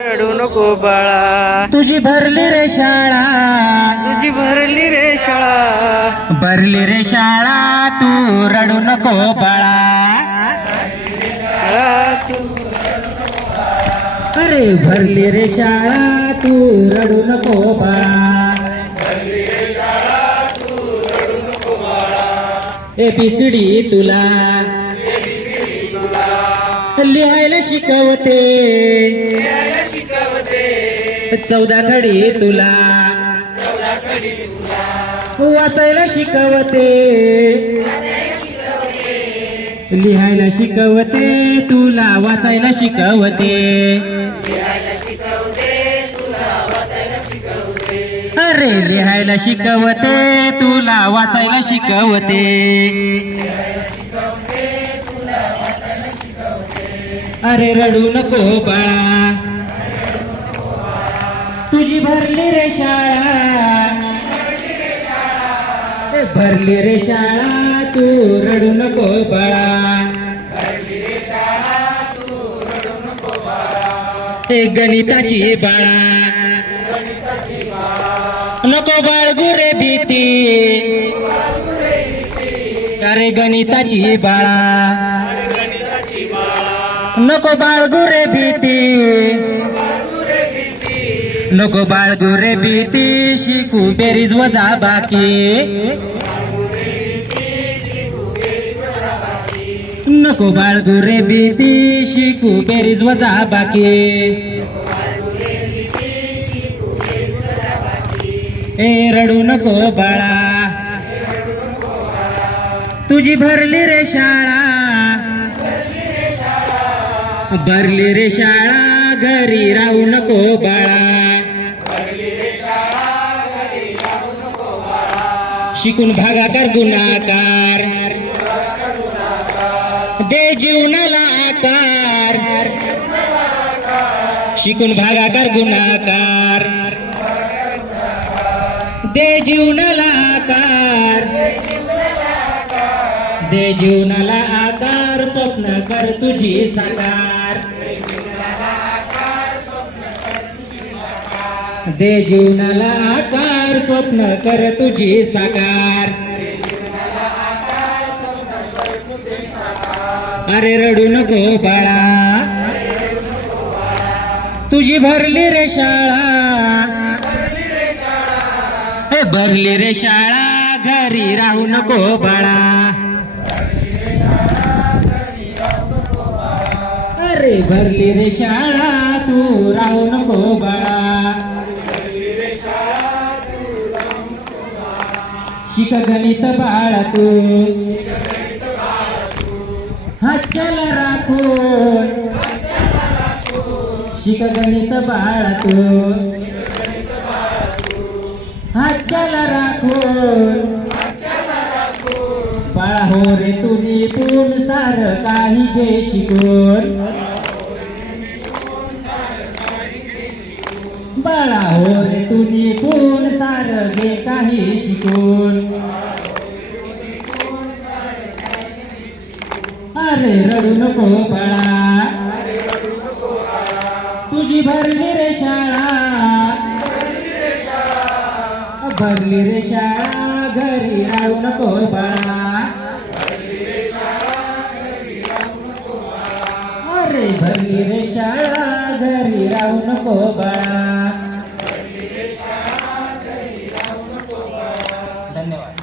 रडू नको बाळा, तुझी भरली रे शाळा, तुझी भरली रे शाळा, भरली रे शाळा, तू रडू नको बाळा. अरे भरली रे शाळा, तू रडू नको बाळा. ABCD तुला लिहायला शिकवते, 14 खडी तुला वाचायला शिकवते, लिहायला शिकवते, तुला वाचायला शिकवते. अरे लिहायला शिकवते, तुला वाचायला शिकवते. अरे रडू नको बाळा, तुझी भरली रे शाळा, भरली रे शाळा, तू रडू नको बाळा. गणिताची बाळा नको बाळगू रे भीती, अरे गणिताची बाळा नको बाळगू रे भीती, नको बाळगू रे भीती, शिकू बेरीज वजा बाकी, नको बाळगू रे भीती, शिकू बेरीज वजा बाकी. ए रडू नको बाळा, तुझी भरली रे शाळा, भरली रे शाळा, घरी राहू नको बाळा. शिकून भागाकार गुणाकार, दे जीवनाला आकार, शिकून भागाकार गुणाकार, दे जीवनाला आकार, दे जीवनाला आकार, स्वप्न कर तुझी साकार, दे जीवनाला आकार, स्वप्न कर तुझी साकार. अरे रडू नको बाळा, तुझी भरली रे शाळा, भरली रे शाळा, घरी राहू नको बाळा. अरे भरली रे शाळा, तू राहू नको बाळा. शिक गणित बाळा तू, हातच्याला राखून, शिक गणित बाळा तू, हातच्याला राखून. बाळा हो रे तू निपुण, सार काही घे शिकून, बाळा हो रे तू निपुण, सार घे काही शिकून. अरे रडू नको बाळा, तुझी भरली रे शाळा, भरली रे शाळा, घरी राहू नको बाळा. अरे भरली रे शाळा, घरी राहू नको बाळा. धन्यवाद.